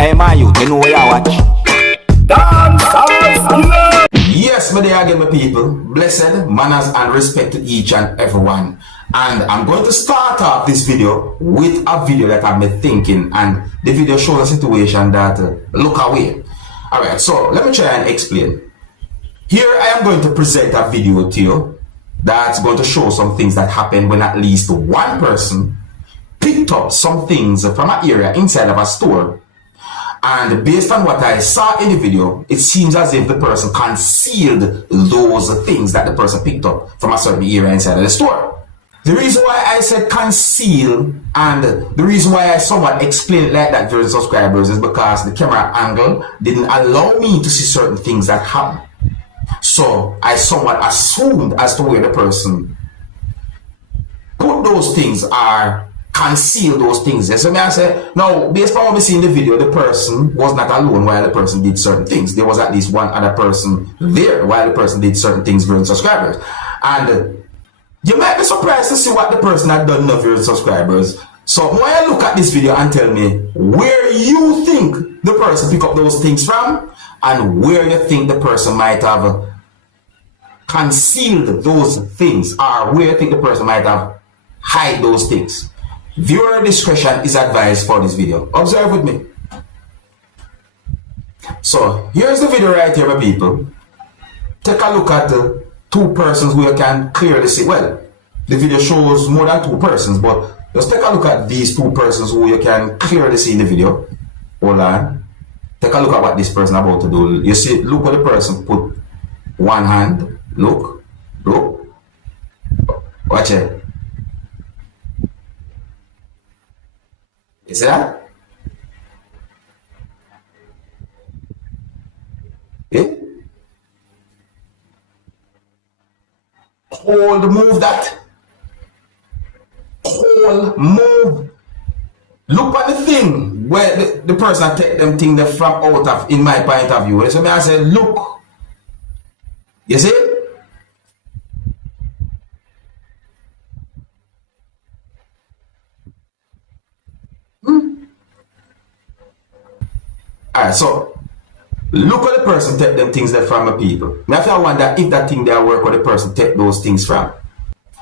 Hey, my youth, you know where you watch? Dancehall skilla. Yes, my dear again, my people. Blessed manners and respect to each and everyone. And I'm going to start off this video with a video that I've been thinking, and the video shows a situation that look away. Alright, so let me try and explain. Here I am going to present a video to you that's going to show some things that happened when at least one person picked up some things from an area inside of a store. And based on what I saw in the video, it seems as if the person concealed those things that the person picked up from a certain area inside of the store. The reason why I said conceal and the reason why I somewhat explained it like that during subscribers is because the camera angle didn't allow me to see certain things that happened. So I somewhat assumed as to where the person put those things or conceal those things. So I say, now based on what we see in the video, the person was not alone while the person did certain things. There was at least one other person there while the person did certain things during subscribers. And you might be surprised to see what the person had done now for subscribers. So when you look at this video and tell me where you think the person picked up those things from and where you think the person might have concealed those things or where you think the person might have hide those things. Viewer discretion is advised for this video. Observe with me. So here's the video right here, my people. Take a look at the two persons who you can clearly see. Well, the video shows more than two persons, but just take a look at these two persons who you can clearly see in the video. Hold on. Take a look at what this person is about to do. You see, look what the person put one hand. Look. Watch it. You see that? Yeah? Hold, move that. Hold, move. Look at the thing where the person take them thing they from out of, in my point of view. So I say, look. You see? Alright, so look at the person take them things that from the people. Now if I wonder if that thing they work where the person take those things from.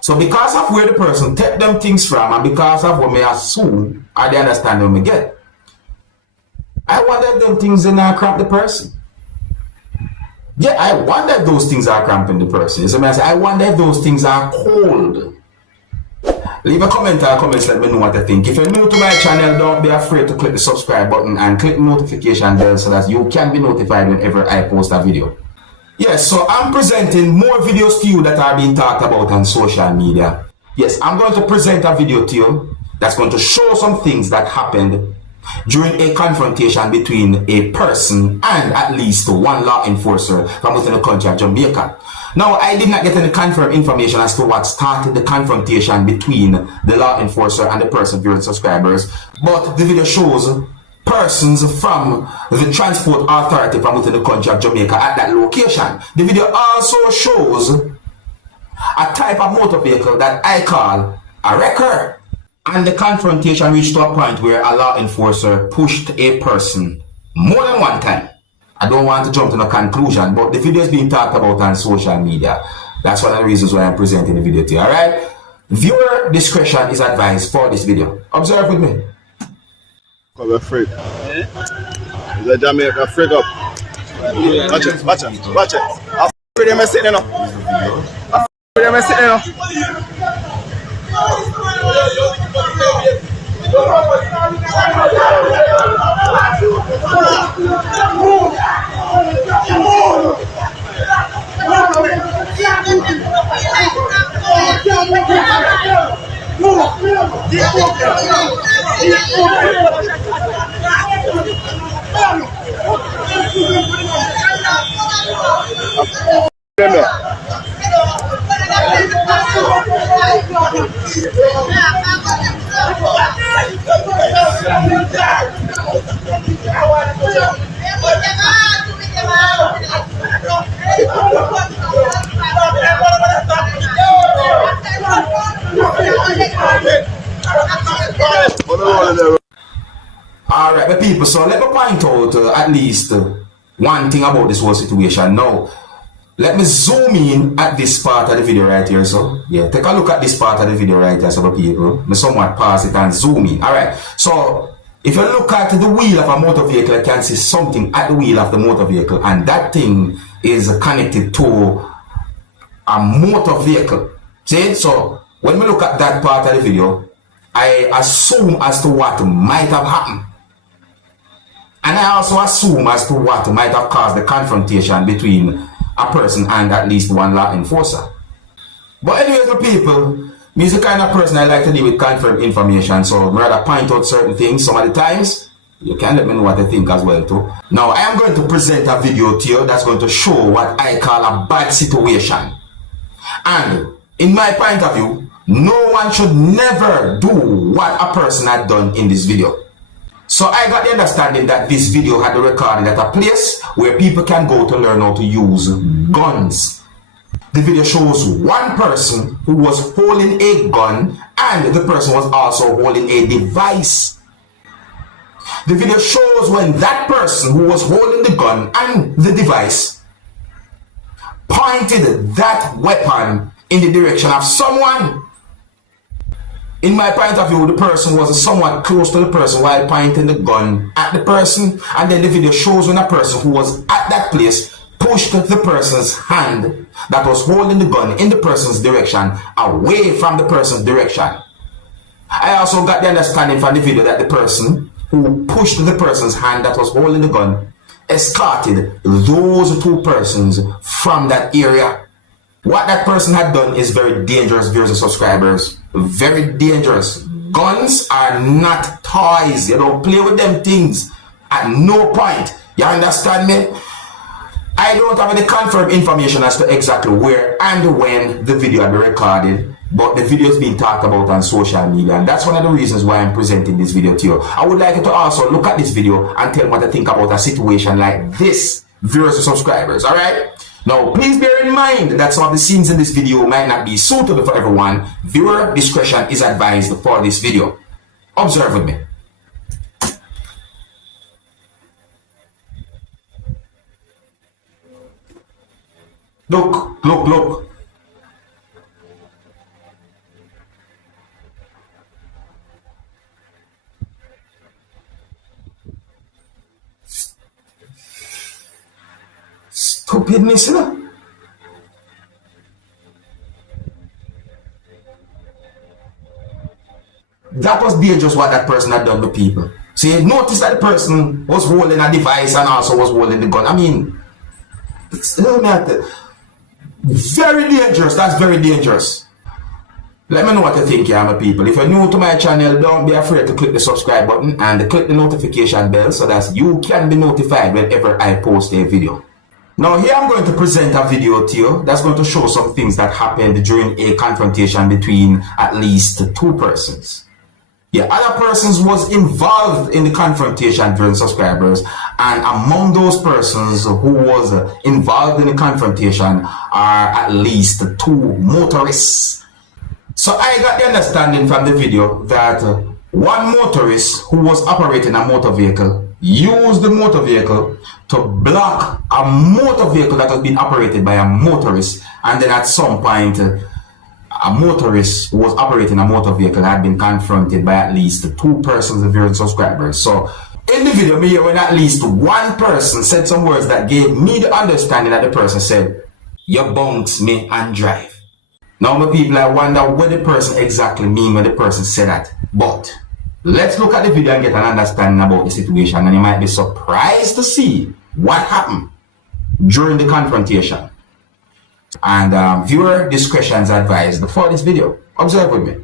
So because of where the person take them things from and because of what I assume I they understand what I get, I wonder if them things are not cramp the person. Yeah, I wonder if those things are cramping the person. So I wonder if those things are cold. Leave a comment or comments, let me know what you think. If you're new to my channel, don't be afraid to click the subscribe button and click the notification bell so that you can be notified whenever I post a video. Yes, so I'm presenting more videos to you that are being talked about on social media. Yes, I'm going to present a video to you that's going to show some things that happened during a confrontation between a person and at least one law enforcer from within the country of Jamaica. Now, I did not get any confirmed information as to what started the confrontation between the law enforcer and the person viewing subscribers, but the video shows persons from the transport authority from within the country of Jamaica at that location. The video also shows a type of motor vehicle that I call a wrecker. And the confrontation reached to a point where a law enforcer pushed a person more than one time. I don't want to jump to a conclusion, but the video is being talked about on social media. That's one of the reasons why I'm presenting the video to you, alright? Viewer discretion is advised for this video. Observe with me. Come afraid. Is a Jamaica afraid up? Watch it. I'm afraid of sitting now. I'm afraid of sitting now. So let me point out at least one thing about this whole situation. Now, let me zoom in at this part of the video right here. So, yeah, take a look at this part of the video right here, so people. Me somewhat pause it and zoom in. Alright, so if you look at the wheel of a motor vehicle, you can see something at the wheel of the motor vehicle, and that thing is connected to a motor vehicle. See? So, when we look at that part of the video, I assume as to what might have happened. And I also assume as to what might have caused the confrontation between a person and at least one law enforcer. But anyways, the people, me's the kind of person I like to deal with confirmed information, so I'd rather point out certain things some of the times. You can let me know what you think as well too. Now, I am going to present a video to you that's going to show what I call a bad situation. And in my point of view, no one should never do what a person had done in this video. So I got the understanding that this video had recorded at a place where people can go to learn how to use guns. The video shows one person who was holding a gun, and the person was also holding a device. The video shows when that person who was holding the gun and the device pointed that weapon in the direction of someone. In my point of view, the person was somewhat close to the person while pointing the gun at the person, and then the video shows when a person who was at that place pushed the person's hand that was holding the gun in the person's direction away from the person's direction. I also got the understanding from the video that the person who pushed the person's hand that was holding the gun escorted those two persons from that area. What that person had done is very dangerous, viewers and subscribers. Very dangerous. Guns are not toys. You don't play with them things at no point. You understand me? I don't have any confirmed information as to exactly where and when the video had been recorded, but the video is being talked about on social media, and that's one of the reasons why I'm presenting this video to you. I would like you to also look at this video and tell me what you think about a situation like this, viewers and subscribers, alright? Now, please bear in mind that some of the scenes in this video might not be suitable for everyone. Viewer discretion is advised for this video. Observe with me. Look, look, look. Stupidness, you know? That was dangerous what that person had done to people. See, notice that the person was holding a device and also was holding the gun. I mean, it's very dangerous. That's very dangerous. Let me know what you think, my people. If you're new to my channel, don't be afraid to click the subscribe button and click the notification bell so that you can be notified whenever I post a video. Now here I'm going to present a video to you that's going to show some things that happened during a confrontation between at least two persons. Yeah, other persons was involved in the confrontation during subscribers, and among those persons who was involved in the confrontation are at least two motorists. So I got the understanding from the video that one motorist who was operating a motor vehicle used the motor vehicle to block a motor vehicle that was being operated by a motorist, and then at some point a motorist who was operating a motor vehicle had been confronted by at least two persons of viewers and subscribers. So in the video, me hear when at least one person said some words that gave me the understanding that the person said, "You bounce me and drive." Now my people, I wonder what the person exactly mean when the person said that. But let's look at the video and get an understanding about the situation, and you might be surprised to see what happened during the confrontation. And viewer discretion is advised for this video. Observe with me.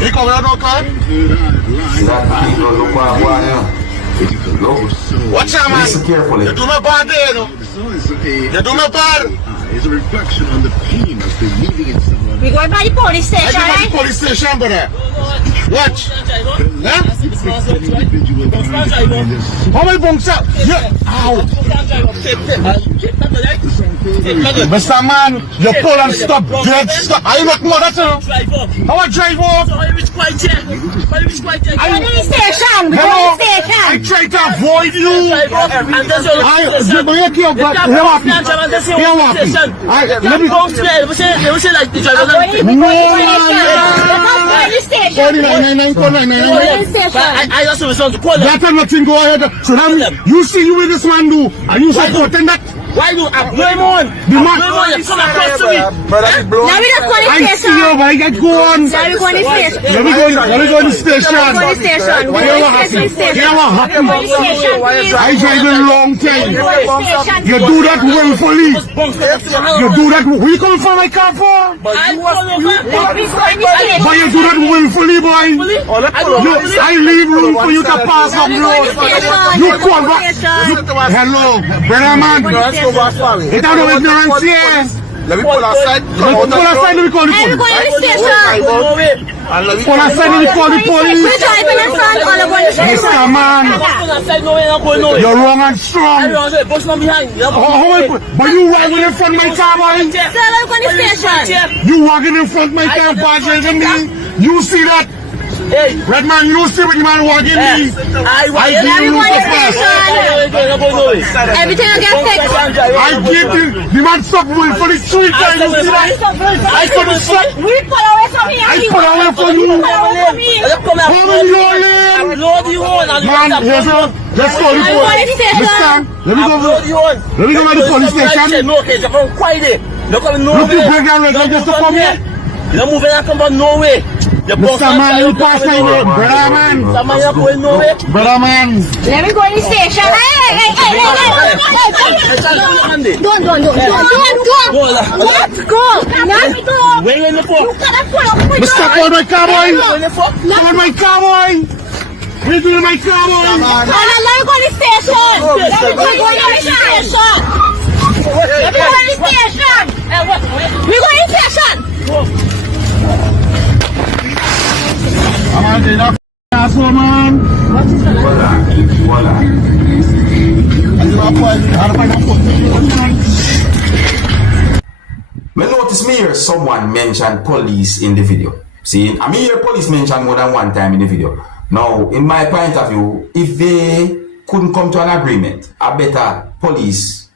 You coming out okay? Look, watch out, man. listen carefully. You do my bad there, you know. You do me bad. It's a reflection on the pain of believing in someone. We going by the police station, I right? go to the police station, brother. Watch. Huh? How many bunks up? Yeah. Ow. Mr. Man, you pull and stop, dead stop. Are you not mother too? How I drive off? Police station. Hello. Police station. I try to avoid you. I bring a key up, but here what? Here what? Let me go. I also respond to call them. That time nothing go ahead. So now you see you with this man do, and you supporting that. Why do I blame on? The man. You come across to me. Now we just go to the I see you, but I get go on. Now we go to the station. Let me go to the station. Go to the station. Here what happened? Here what happened? I drive a long time. You do that willfully. You do that. Where you coming from my car for? But you do that willfully, boy. I leave room for you to pass up road. You call back. Hello, brother man. It's out of ignorance here. Let me pull outside. Pull outside, let me call the police. Pull outside, let me call the police. Mr. Man, you're wrong and strong. But you walking in front of my car, boy. You walking in front of my car, faster than me. You see that? Hey, Red man, you don't see what the man walking me. I give you room to pass. everything will get fixed. I give you, the man stop moving for the street time. You see that? I couldn't stop. We pull away from here. I pull away from you. How many you in? Man, here's a, let's go to the police. Mr. Let me go to the police station. Look, you break down red light just to come here. You're moving out from nowhere. Mr. Man, you pass my way. Brother man. Brother man. Let me go in the station. Hey. Don't. Let's go. Where you in the phone? Mr. Call my cowboy. Call my cowboy. What are you doing my cowboy? Let me go in the station. Let me go in the station. We go in the station. I'm not asshole, man. Me notice me hear someone mention police in the video. See, I mean hear police mention more than one time in the video. Now, in my point of view, if they couldn't come to an agreement, I better police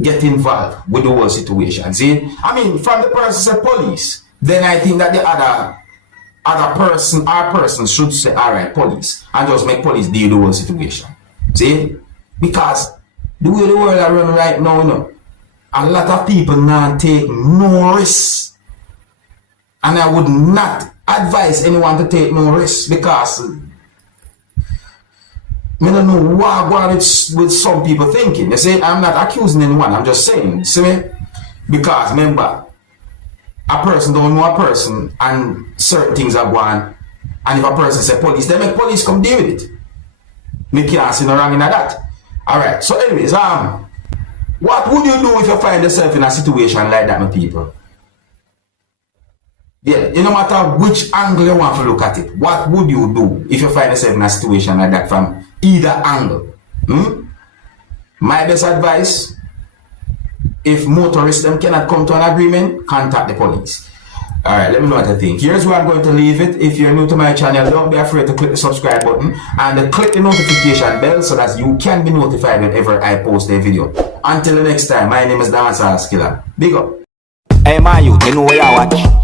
get involved with the whole situation. See, I mean, from the person say police, then I think that the other person, our person should say, all right, police, and just make police deal with the whole situation. See, because the way the world are running right now, you know, a lot of people now take no risks, and I would not advise anyone to take no risks because I don't know what it's with some people thinking. You see, I'm not accusing anyone, I'm just saying, see me? Because remember, a person don't know a person and certain things are going, and if a person say police, they make police come deal with it. Me can't see no wrong in that. Alright, so anyways, what would you do if you find yourself in a situation like that, my people? Yeah, no matter which angle you want to look at it, what would you do if you find yourself in a situation like that from either angle? My best advice, if motorists them cannot come to an agreement, contact the police. Alright, let me know what I think. Here's where I'm going to leave it. If you're new to my channel, don't be afraid to click the subscribe button and click the notification bell so that you can be notified whenever I post a video. Until the next time, my name is Dancehall Skilla. Big up. Hey, my youth, you know where you watch?